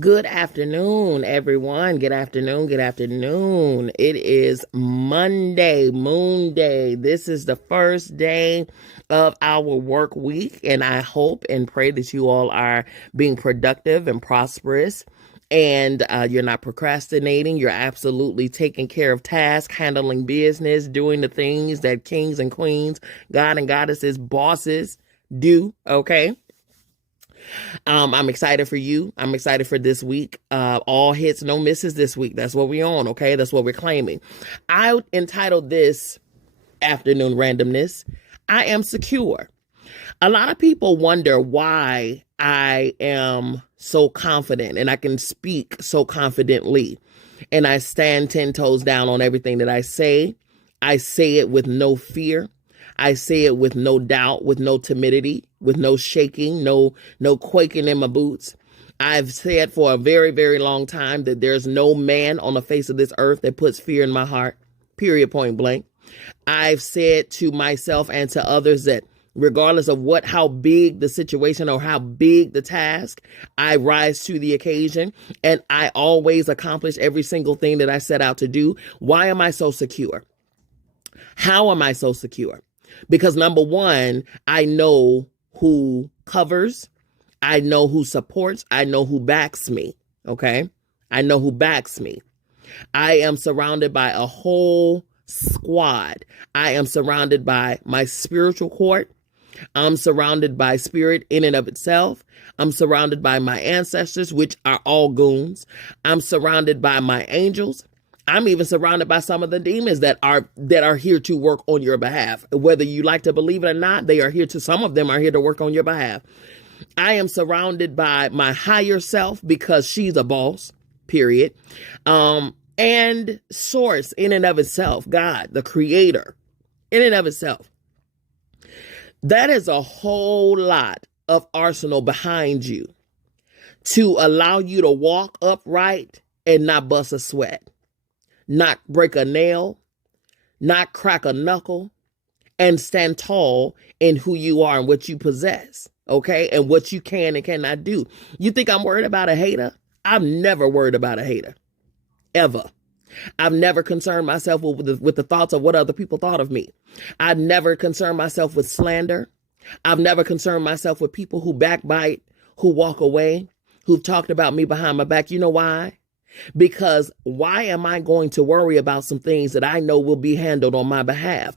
Good afternoon, everyone. Good afternoon. Good afternoon. It is Monday, Moon Day. This is the first day of our work week, and I hope and pray that you all are being productive and prosperous. And you're not procrastinating. You're absolutely taking care of tasks, handling business, doing the things that kings and queens, God and goddesses, bosses do. Okay. I'm excited for you. I'm excited for this week. All hits, no misses this week. That's what we're on. Okay. That's what we're claiming. I entitled this afternoon randomness, I am secure. A lot of people wonder why I am so confident and I can speak so confidently and I stand 10 toes down on everything that I say. I say it with no fear. I say it with no doubt, with no timidity, with no shaking, no quaking in my boots. I've said for a very, very long time that there's no man on the face of this earth that puts fear in my heart, period, point blank. I've said to myself and to others that regardless of how big the situation or how big the task, I rise to the occasion and I always accomplish every single thing that I set out to do. Why am I so secure? How am I so secure? Because number one, I know who covers, I know who supports, I know who backs me. Okay. I know who backs me. I am surrounded by a whole squad. I am surrounded by my spiritual court. I'm surrounded by spirit in and of itself. I'm surrounded by my ancestors, which are all goons. I'm surrounded by my angels. I'm even surrounded by some of the demons that are here to work on your behalf. Whether you like to believe it or not, some of them are here to work on your behalf. I am surrounded by my higher self because she's a boss, period. And source in and of itself, God, the creator in and of itself. That is a whole lot of arsenal behind you to allow you to walk upright and not bust a sweat. Not break a nail, not crack a knuckle, and stand tall in who you are and what you possess, okay? And what you can and cannot do. You think I'm worried about a hater? I'm never worried about a hater, ever. I've never concerned myself with the thoughts of what other people thought of me. I've never concerned myself with slander. I've never concerned myself with people who backbite, who walk away, who've talked about me behind my back. You know why? Because why am I going to worry about some things that I know will be handled on my behalf?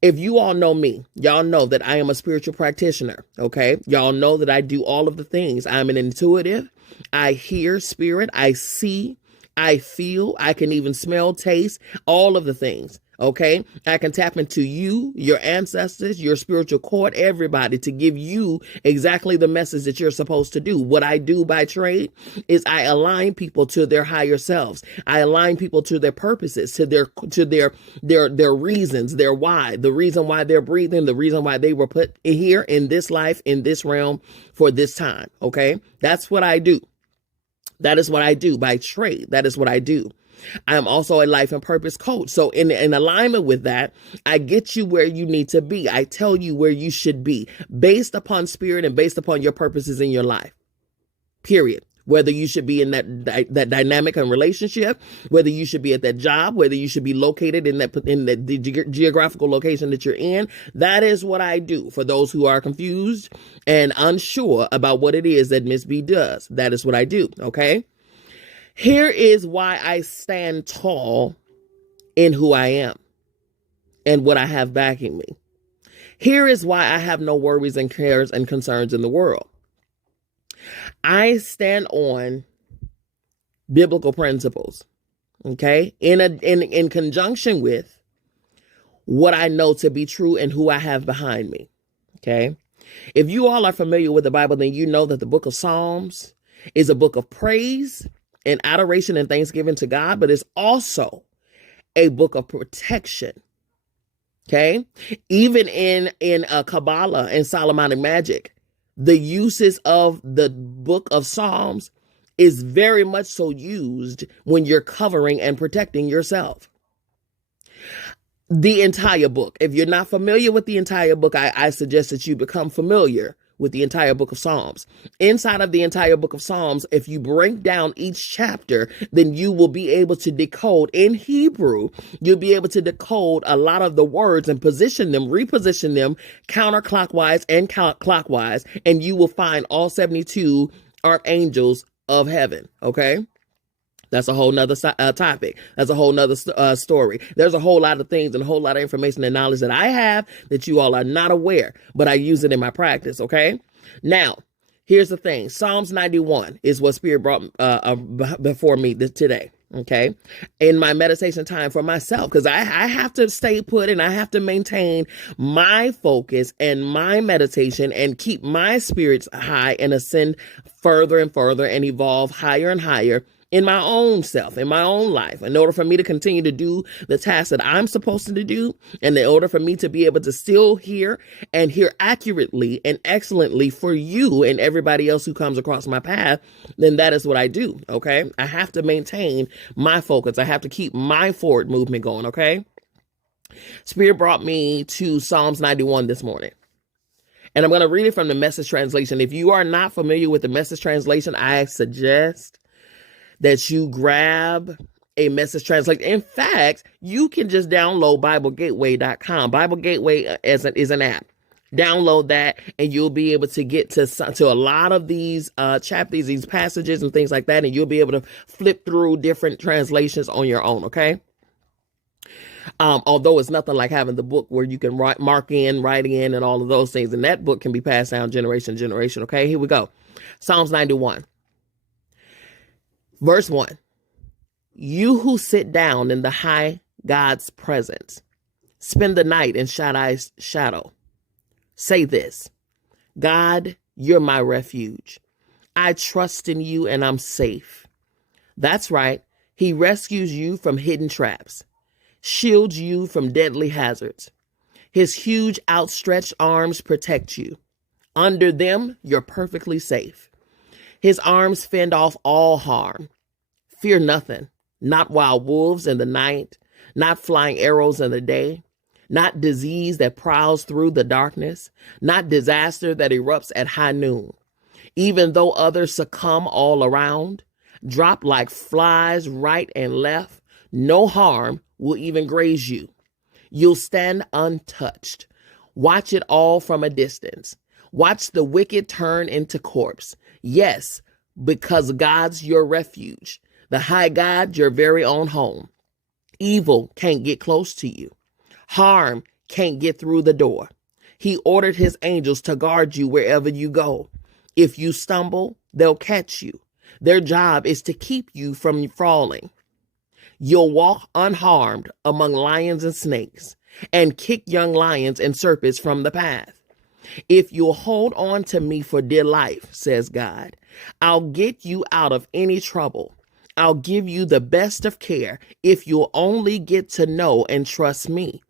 If you all know me, y'all know that I am a spiritual practitioner. Okay. Y'all know that I do all of the things. I'm an intuitive. I hear spirit. I see. I feel. I can even smell, taste, all of the things. Okay. I can tap into you, your ancestors, your spiritual court, everybody to give you exactly the message that you're supposed to do. What I do by trade is I align people to their higher selves. I align people to their purposes, to their reasons, their why, the reason why they're breathing, the reason why they were put here in this life, in this realm for this time. Okay. That's what I do. That is what I do by trade. That is what I do. I am also a life and purpose coach. So in alignment with that, I get you where you need to be. I tell you where you should be based upon spirit and based upon your purposes in your life, period. Whether you should be in that dynamic and relationship, whether you should be at that job, whether you should be located in the geographical location that you're in. That is what I do. For those who are confused and unsure about what it is that Mz B does, that is what I do. Okay. Here is why I stand tall in who I am and what I have backing me. Here is why I have no worries and cares and concerns in the world. I stand on biblical principles, okay, in conjunction with what I know to be true and who I have behind me, okay? If you all are familiar with the Bible, then you know that the book of Psalms is a book of praise and adoration and thanksgiving to God, but it's also a book of protection. Okay. Even in Kabbalah and Solomonic magic, the uses of the book of Psalms is very much so used when you're covering and protecting yourself. The entire book. If you're not familiar with the entire book, I suggest that you become familiar with the entire book of Psalms. Inside of the entire book of Psalms, if you break down each chapter, then you will be able to decode in Hebrew. You'll be able to decode a lot of the words and reposition them counterclockwise and clockwise, and you will find all 72 archangels of heaven. Okay. That's a whole nother topic. That's a whole nother story. There's a whole lot of things and a whole lot of information and knowledge that I have that you all are not aware, but I use it in my practice. Okay. Now, here's the thing. Psalms 91 is what Spirit brought before me today. Okay. In my meditation time for myself, because I have to stay put and I have to maintain my focus and my meditation and keep my spirits high and ascend further and further and evolve higher and higher in my own self, in my own life, in order for me to continue to do the tasks that I'm supposed to do, and in order for me to be able to still hear and hear accurately and excellently for you and everybody else who comes across my path, then that is what I do, okay? I have to maintain my focus. I have to keep my forward movement going, okay? Spirit brought me to Psalms 91 this morning. And I'm going to read it from the Message translation. If you are not familiar with the Message translation, I suggest that you grab a Message translation. In fact, you can just download BibleGateway.com. Bible Gateway is an app. Download that and you'll be able to get to a lot of these chapters, these passages and things like that. And you'll be able to flip through different translations on your own. Okay. Although it's nothing like having the book where you can write in and all of those things. And that book can be passed down generation to generation. Okay, here we go. Psalms 91. Verse 1, you who sit down in the high God's presence, spend the night in Shaddai's shadow. Say this, God, you're my refuge. I trust in you and I'm safe. That's right. He rescues you from hidden traps, shields you from deadly hazards. His huge outstretched arms protect you. Under them, you're perfectly safe. His arms fend off all harm. Fear nothing, not wild wolves in the night, not flying arrows in the day, not disease that prowls through the darkness, not disaster that erupts at high noon. Even though others succumb all around, drop like flies right and left, no harm will even graze you. You'll stand untouched. Watch it all from a distance. Watch the wicked turn into corpse. Yes, because God's your refuge. The high God, your very own home. Evil can't get close to you. Harm can't get through the door. He ordered his angels to guard you wherever you go. If you stumble, they'll catch you. Their job is to keep you from falling. You'll walk unharmed among lions and snakes and kick young lions and serpents from the path. If you'll hold on to me for dear life, says God, I'll get you out of any trouble. I'll give you the best of care if you'll only get to know and trust me.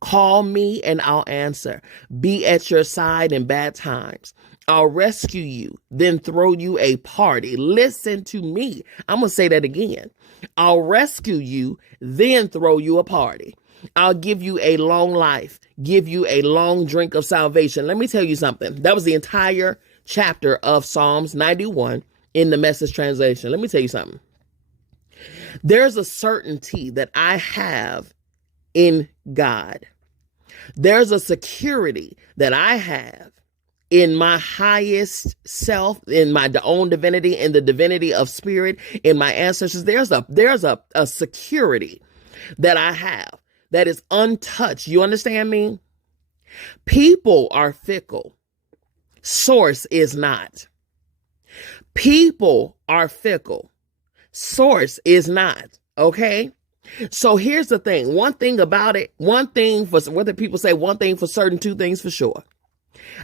Call me and I'll answer. Be at your side in bad times. I'll rescue you, then throw you a party. Listen to me. I'm going to say that again. I'll rescue you, then throw you a party. I'll give you a long life, give you a long drink of salvation. Let me tell you something. That was the entire chapter of Psalms 91 in the Message translation. Let me tell you something. There's a certainty that I have in God. There's a security that I have in my highest self, in my own divinity, in the divinity of spirit, in my ancestors. There's a security that I have that is untouched. You understand me? People are fickle. Source is not. People are fickle. Source is not. Okay? So here's the thing. One thing about it, one thing for whether people say one thing for certain, two things for sure.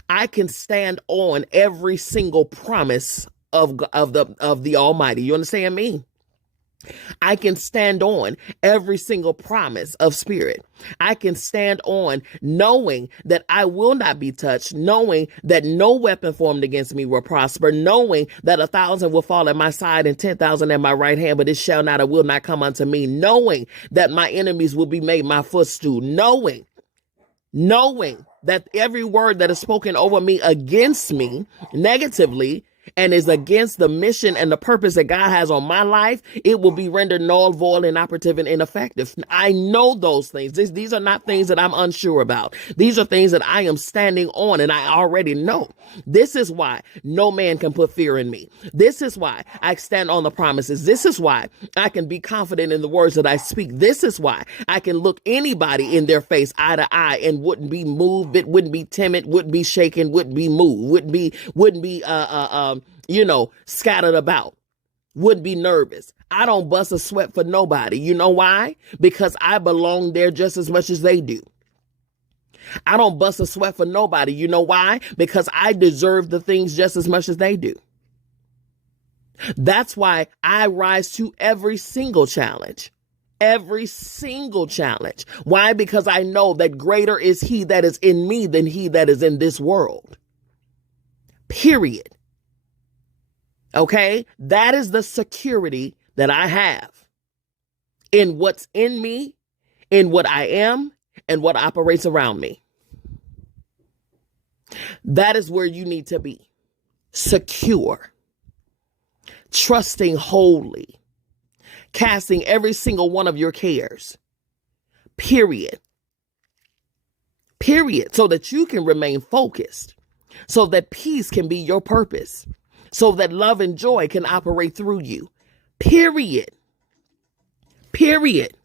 I can stand on every single promise of the Almighty. You understand me? I can stand on every single promise of spirit. I can stand on knowing that I will not be touched, knowing that no weapon formed against me will prosper, knowing that 1,000 will fall at my side and 10,000 at my right hand, but it shall not or will not come unto me, knowing that my enemies will be made my footstool, knowing that every word that is spoken over me against me negatively and is against the mission and the purpose that God has on my life, it will be rendered null, void, inoperative, and ineffective. I know those things. These are not things that I'm unsure about. These are things that I am standing on, and I already know. This is why no man can put fear in me. This is why I stand on the promises. This is why I can be confident in the words that I speak. This is why I can look anybody in their face eye to eye and wouldn't be moved, it wouldn't be timid, wouldn't be shaken, wouldn't be moved, wouldn't be scattered about, wouldn't be nervous. I don't bust a sweat for nobody. You know why? Because I belong there just as much as they do. I don't bust a sweat for nobody. You know why? Because I deserve the things just as much as they do. That's why I rise to every single challenge. Every single challenge. Why? Because I know that greater is he that is in me than he that is in this world. Period. Okay? That is the security that I have in what's in me, in what I am, and what operates around me. That is where you need to be. Secure. Trusting wholly. Casting every single one of your cares. Period. Period. So that you can remain focused. So that peace can be your purpose. So that love and joy can operate through you. Period. Period.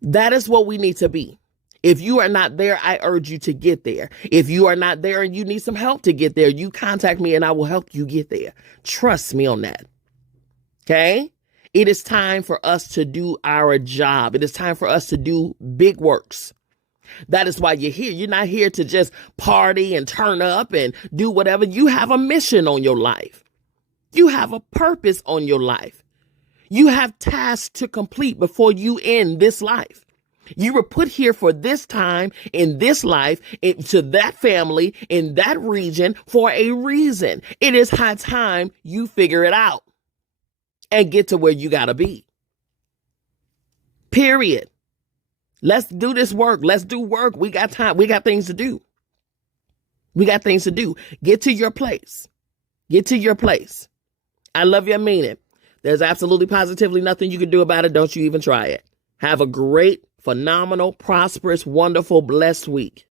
That is what we need to be. If you are not there, I urge you to get there. If you are not there and you need some help to get there, you contact me and I will help you get there. Trust me on that. Okay? It is time for us to do our job. It is time for us to do big works. That is why you're here. You're not here to just party and turn up and do whatever. You have a mission on your life. You have a purpose on your life. You have tasks to complete before you end this life. You were put here for this time in this life, to that family, in that region for a reason. It is high time you figure it out and get to where you got to be. Period. Let's do this work. Let's do work. We got time. We got things to do. We got things to do. Get to your place. Get to your place. I love you. I mean it. There's absolutely positively nothing you can do about it. Don't you even try it. Have a great, phenomenal, prosperous, wonderful, blessed week.